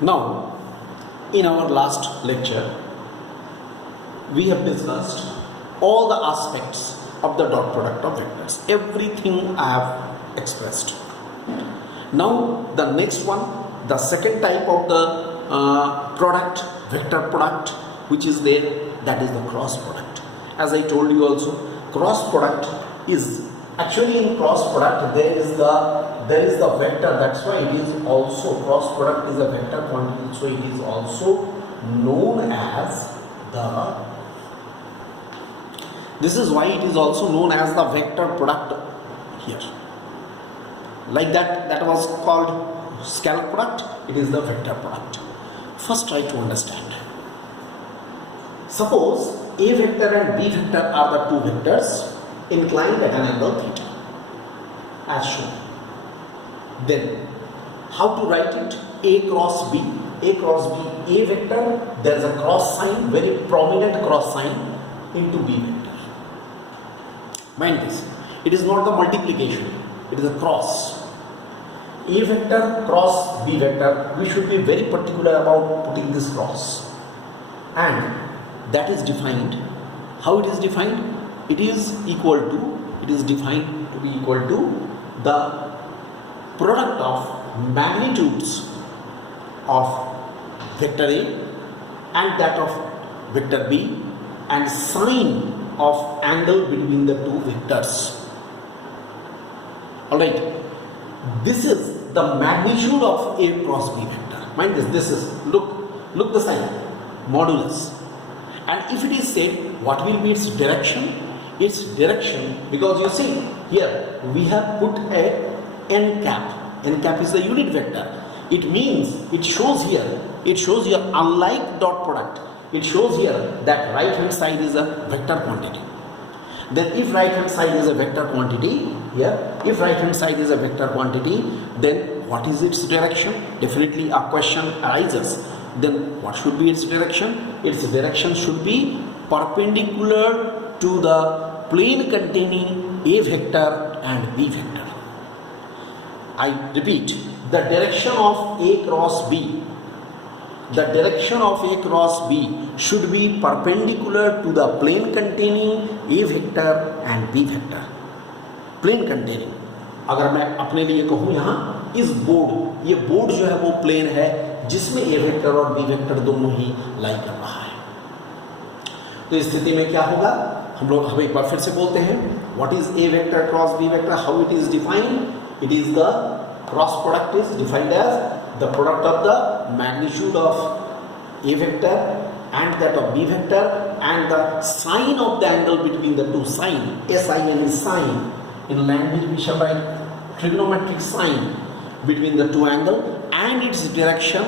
Now, in our last lecture, we have discussed all the aspects of the dot product of vectors. Everything I have expressed. Now, the next one, the second type of the product, vector product, which is there, that is the cross product. As I told you also, cross product is actually in cross product there is the vector. That's why it is also cross product is a vector quantity. So it is also known as the. This is why it is also known as the vector product here. Like that was called scalar product. It is the vector product. First, try to understand. Suppose A vector and B vector are the two vectors inclined at an angle theta, as shown. Then, how to write it? A cross B. A cross B. A vector, there is a cross sign, very prominent cross sign into B vector. Mind this, it is not the multiplication, it is a cross. A vector cross B vector, we should be very particular about putting this cross. And that is defined. How it is defined? It is defined to be equal to the product of magnitudes of vector A and that of vector B and sine of angle between the two vectors. Alright, this is the magnitude of A cross B vector. Mind this is, look the sign, modulus. And if it is said, what will be its direction? Its direction, because you see here we have put a n cap. N cap is the unit vector. It means it shows here unlike dot product, it shows here that right hand side is a vector quantity. Then if right hand side is a vector quantity, if right hand side is a vector quantity, then what is its direction? Definitely a question arises. Then what should be its direction? Its direction should be perpendicular to the plane containing A vector and B vector. I repeat, the direction of A cross B, should be perpendicular to the plane containing A vector and B vector. Plane containing, अगर मैं अपने लिए कहूँ यहाँ इस board, ये board जो है वो प्लेन है जिसमें A वेक्टर और B वेक्टर दोनों ही लाई कर रहा है. तो इस स्थिति में क्या होगा, हम एक बार फिर से बोलते हैं, what is A vector cross B vector, how it is defined? It is the cross product is defined as the product of the magnitude of A vector and that of B vector and the sine of the angle between the two. Sine, S-I-N is sine. In language we shall write trigonometric sine between the two angles, and its direction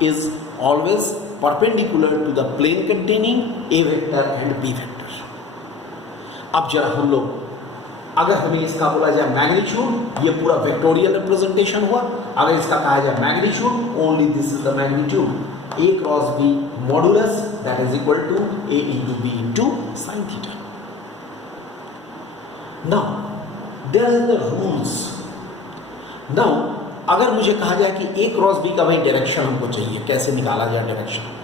is always perpendicular to the plane containing A vector and B vector. अब जरा हम लोग, अगर हमें इसका बोला जाए magnitude, ये पूरा वेक्टोरियल रिप्रेजेंटेशन हुआ. अगर इसका कहा जाए magnitude, only this is the magnitude. A cross B modulus, that is equal to A into B into sin theta. Now, there are the rules. Now, अगर मुझे कहा जाए कि A क्रॉस B का भाई डायरेक्शन हमको चाहिए, कैसे निकाला जाए डायरेक्शन,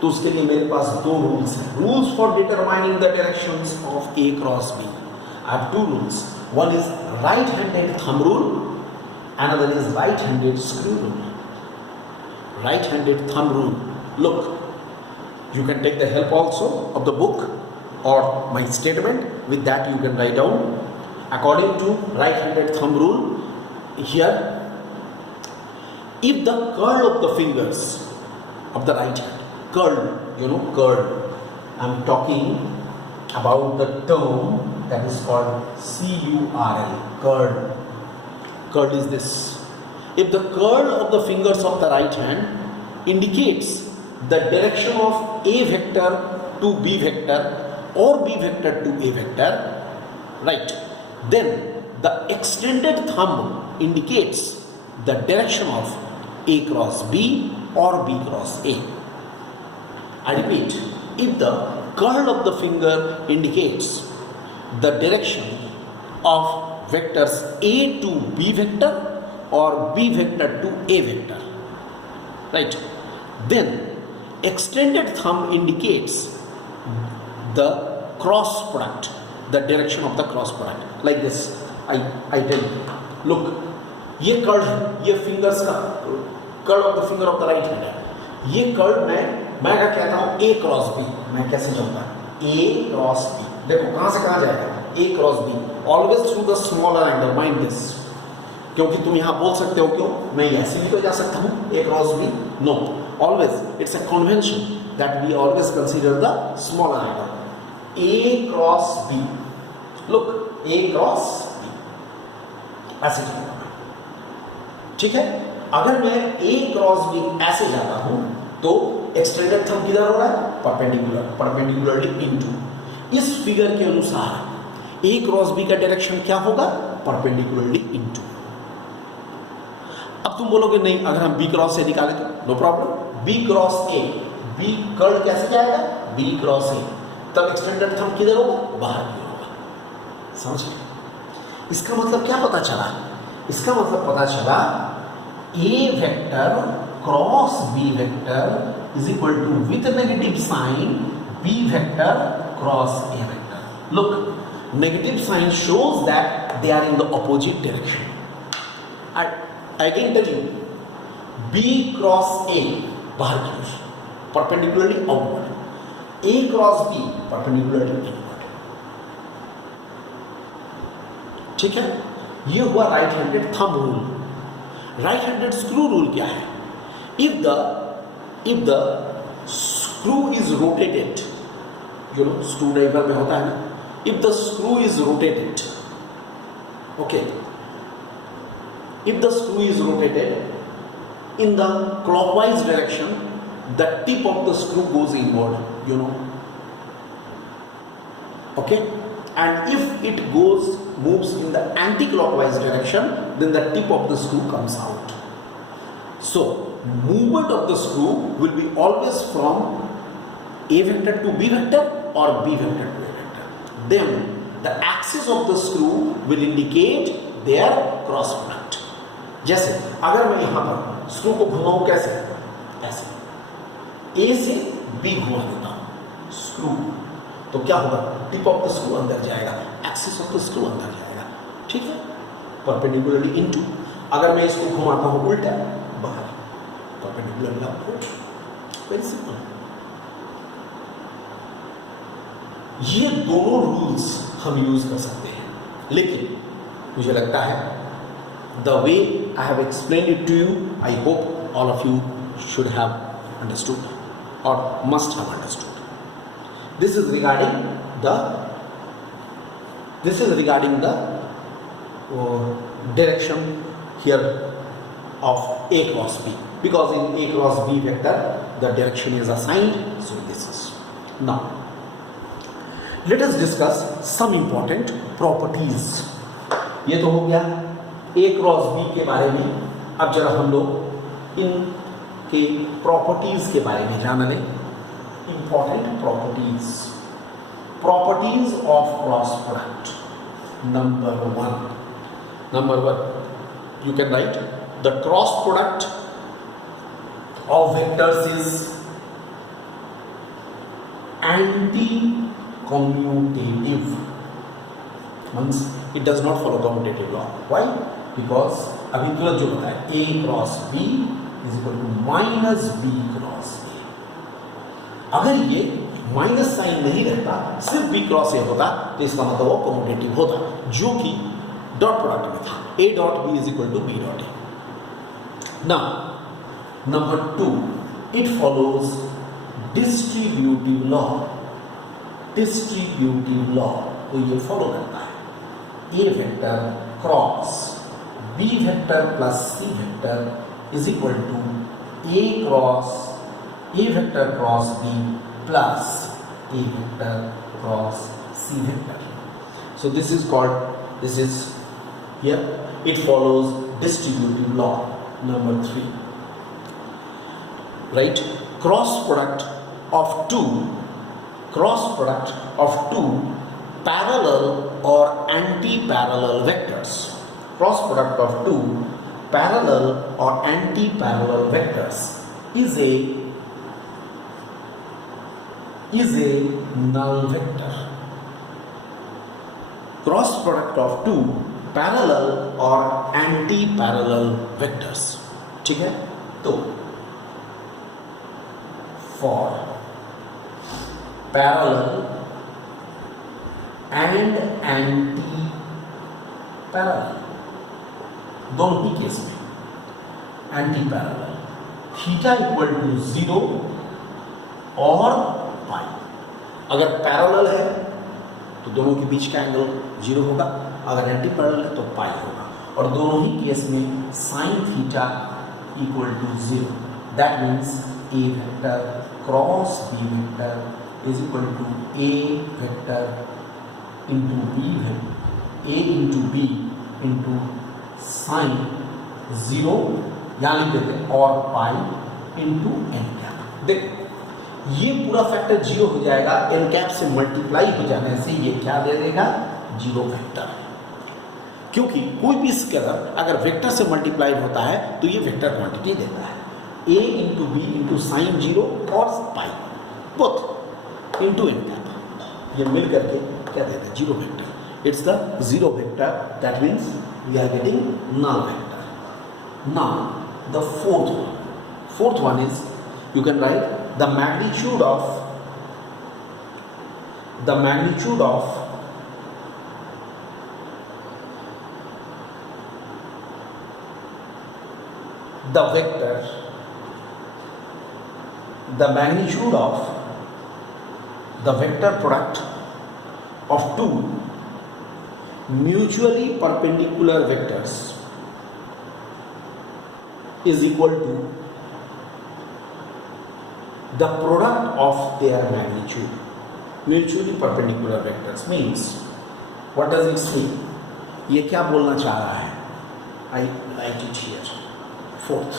तो उसके लिए मेरे पास दो रूल्स हैं. Rules for determining the directions of A cross B. I have two rules. One is right-handed thumb rule, another is right-handed screw rule. Right-handed thumb rule. Look, you can take the help also of the book or my statement. With that you can write down. According to right-handed thumb rule, here, if the curl of the fingers of the right hand, curl, I'm talking about the term that is called C-U-R-L, curl. Curl is this. If the curl of the fingers of the right hand indicates the direction of A vector to B vector or B vector to A vector, right, then the extended thumb indicates the direction of A cross B or B cross A. I repeat, if the curl of the finger indicates the direction of vectors A to B vector or B vector to A vector, right? Then extended thumb indicates the cross product, the direction of the cross product, like this. I tell you, look, ये curl है, ये fingers का curl of the finger of the right hand है। ये curl मैं क्या कहता हूं, ए क्रॉस बी। मैं कैसे जाऊंगा, ए क्रॉस बी। देखो कहां से कहां जाएगा, A cross B, always through the smaller angle, mind this. क्योंकि तुम यहां बोल सकते हो क्यों, मैं ऐसे भी तो जा सकता हूं, A cross B. No, always it's a convention that we always consider the smaller angle. A cross B, look, A cross B, ऐसे जाऊंगा, ठीक है। अगर मैं ए क्रॉस बी ऐसे जाता हूं तो एक्सटेंडेड थंब किधर हो रहा है, परपेंडिकुलरली इनटू। इस फिगर के अनुसार ए क्रॉस बी का डायरेक्शन क्या होगा, परपेंडिकुलरली इनटू। अब तुम बोलोगे नहीं, अगर हम बी क्रॉस से निकाले तो no problem, B cross A, B curl कैसे जाएगा, बी क्रॉस ए, तब एक्सटेंडेड थंब किधर होगा, बाहर की होगा। समझ गए? इसका मतलब क्या पता चला, इसका मतलब पता चला A vector cross B vector is equal to with negative sign B vector cross A vector. Look, negative sign shows that they are in the opposite direction. I can tell you, B cross A बाहर की ओर, perpendicularly outward, A cross B perpendicularly inward। ठीक है, ये हुआ right handed thumb rule. Right handed screw rule क्या है, if the screw is rotated, you know screw driver में होता है ना, if the screw is rotated, okay, if the screw is rotated in the clockwise direction, the tip of the screw goes inward, you know, okay, and if it moves in the anti-clockwise direction, then the tip of the screw comes out. So movement of the screw will be always from A vector to B vector or B vector to A vector. Then the axis of the screw will indicate their cross product. जैसे अगर मैं यहां पर screw को घुमाऊं, कैसे, ऐसे ए से B घुमा देता हूं स्क्रू, तो क्या होगा, टिप ऑफ द स्क्रू अंदर जाएगा, एक्सिस ऑफ द स्क्रू अंदर जाएगा, ठीक है, परपेंडिकुलरली इनटू। अगर मैं इसको घुमाता हूं उल्टा, बाहर, परपेंडिकुलरली अपवर्ड। Very simple. ये दोनों रूल्स हम यूज कर सकते हैं, लेकिन मुझे लगता है the way I have explain it to you, I hope all of you should have understood or must have understood. This is regarding the direction here of A cross B, because in A cross B vector the direction is assigned, so this is. Now let us discuss some important properties. ये तो हो गया A cross B के बारे में। अब जरा हम लोग इन के प्रॉपर्टीज के बारे में जान लें। Important properties of cross product. Number one you can write the cross product of vectors is anti commutative, means it does not follow commutative law. Why? Because अभी तुरंत जो बताया A cross B is equal to minus B cross A. अगर ये minus sign नहीं रहता, सिर्फ B cross ए होता, तो इसका मतलब वो कम्यूटेटिव होता, जो कि डॉट प्रोडक्ट में था, A dot B is equal to B dot A. Now number two, it follows distributive law. Distributive law तो ये फॉलो करता है, A vector cross B vector plus C vector is equal to A vector cross B plus A vector cross C vector. So this is here, it follows distributive law. Number 3, right, cross product of two parallel or anti-parallel vectors. Cross product of two parallel or anti-parallel vectors is a null vector. Cross product of two parallel or anti-parallel vectors. ठीक है, तो for parallel and anti-parallel, दोनों ही case में anti-parallel, theta equal to 0 और पाई. अगर parallel है तो दोनों के बीच का एंगल 0 होगा, अगर एंटी पैरेलल है तो पाई होगा, और दोनों ही केस में sine theta equal to 0. That means A vector cross B vector is equal to A vector into B vector, A into B into sine 0 यहाँ लिख देते हैं और पाई इंटू एन कैप. देखो ये पूरा फैक्टर 0 हो जाएगा, एन कैप से मल्टीप्लाई हो जाने से ये क्या दे देगा, 0 वेक्टर. क्योंकि कोई भी स्केलर अगर वेक्टर से मल्टीप्लाई होता है तो ये वेक्टर क्वांटिटी देता है. A into B into sine 0 और pi both into N cap, ये मिल करके क्या देता है, 0 vector. It's the 0 vector. That means we are getting null vector. Now the fourth one is, you can write the magnitude of the vector, the magnitude of the vector product of two mutually perpendicular vectors is equal to the product of their magnitude. Mutually perpendicular vectors means, what does it mean? ये क्या बोलना चाह रहा है? I write it here. Fourth,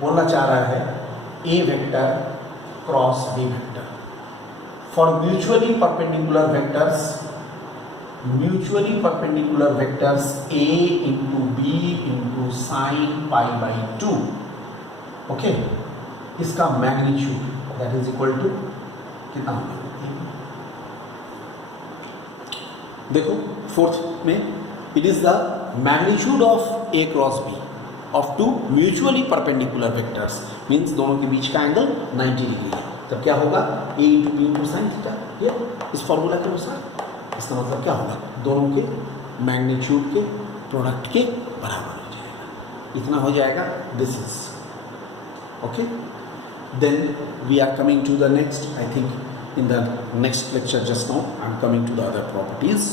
बोलना चाह रहा है A vector cross B vector. For mutually perpendicular vectors A into B into sine pi by 2. Okay. इसका magnitude that is equal to कितना होगा, देखो फोर्थ में it is the magnitude of A cross B of two mutually perpendicular vectors. Means दोनों के बीच का angle 90 degree है. तब क्या होगा, A into B into sine theta. ये इस फॉर्मूला के अनुसार इसका मतलब क्या होगा, दोनों के मैग्नीट्यूड के प्रोडक्ट के बराबर हो जाएगा. इतना हो जाएगा. This is okay. Then we are coming to the next, I think in the next lecture just now I am coming to the other properties.